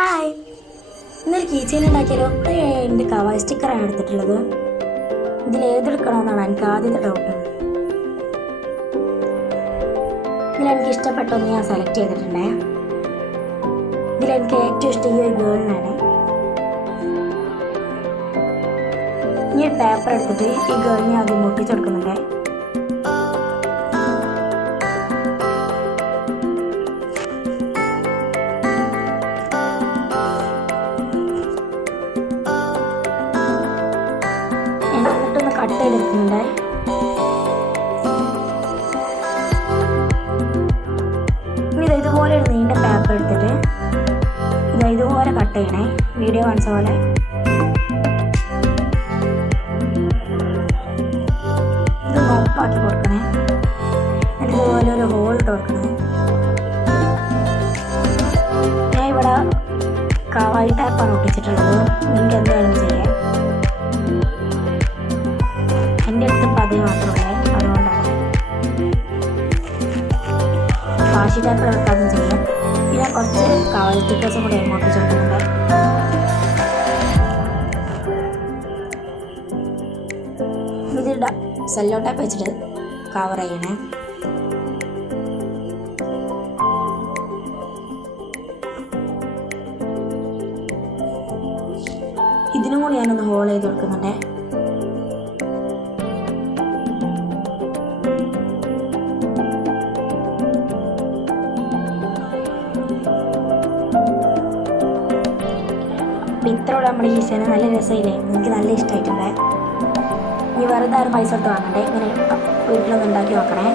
Hi, ഇന്നൊരു key chain ഉണ്ടാക്കിയാലോ? എൻ്റെ കവായ് സ്റ്റിക്കറാണ് എടുത്തിട്ടുള്ളത്. ഇതിലേതെടുക്കണമെന്നാണ് എനിക്ക് ആദ്യത്തെ ഡൗട്ട്. ഇതിലെനിക്ക് ഇഷ്ടപ്പെട്ടൊന്ന് ഞാൻ സെലക്ട് ചെയ്തിട്ടുണ്ടേ. ഇതിലെനിക്ക് ഏറ്റവും ഇഷ്ടം ഈ ഒരു ഗേളിനാണ്. ഈ ഒരു പേപ്പർ എടുത്തിട്ട് ഈ ഗേളിനെ ആദ്യം മുട്ടിച്ചെടുക്കുന്നുണ്ട്. എന്നിട്ടൊന്ന് കട്ട് ചെയ്തെടുക്കുന്നുണ്ട്. ഇനി ഇതുപോലെ ഒരു നീണ്ട പേപ്പർ എടുത്തിട്ട് ഇതുപോലെ കട്ട് ചെയ്യണേ. വീഡിയോ കാണിച്ച പോലെ ഇത് മൊപ്പാക്കി കൊടുക്കണേ. എന്നിട്ട് ഇതുപോലെ ഒരു ഹോൾ ഇട്ട് കൊടുക്കണേ. ഞാൻ ഇവിടെ കവായി ടൈപ്പാണ് ഒട്ടിച്ചിട്ടുള്ളത്. നിങ്ങൾക്ക് എന്ത് വേണം ചെയ്യാം. എൻ്റെ അടുത്ത് പതി മാത്രമേ, അതുകൊണ്ടാണ് വാഷി ടൈപ്പ് എടുക്കാതും ചെയ്യാം. പിന്നെ കുറച്ച് കവർ സ്റ്റിക്കേഴ്സും കൂടി അങ്ങോട്ട് ചേർക്കുന്നുണ്ട്. ഇത് സെല്ലോ ടൈപ്പ് വെച്ചിട്ട് കവർ ചെയ്യണേ. ഇതിനും കൂടി ഞാനൊന്ന് ഹോൾ ചെയ്ത് കൊടുക്കുന്നുണ്ട്. ഇത്രയോടെ നമ്മുടെ ഈ ഡിസൈൻ നല്ല രസമില്ലേ? എനിക്ക് നല്ല ഇഷ്ടമായിട്ടുണ്ട്. ഈ വെറുതെ ആരും പൈസ കൊടുത്ത് വാങ്ങണ്ടേ. ഇങ്ങനെ വീട്ടിലൊന്ന് ഉണ്ടാക്കി നോക്കണേ.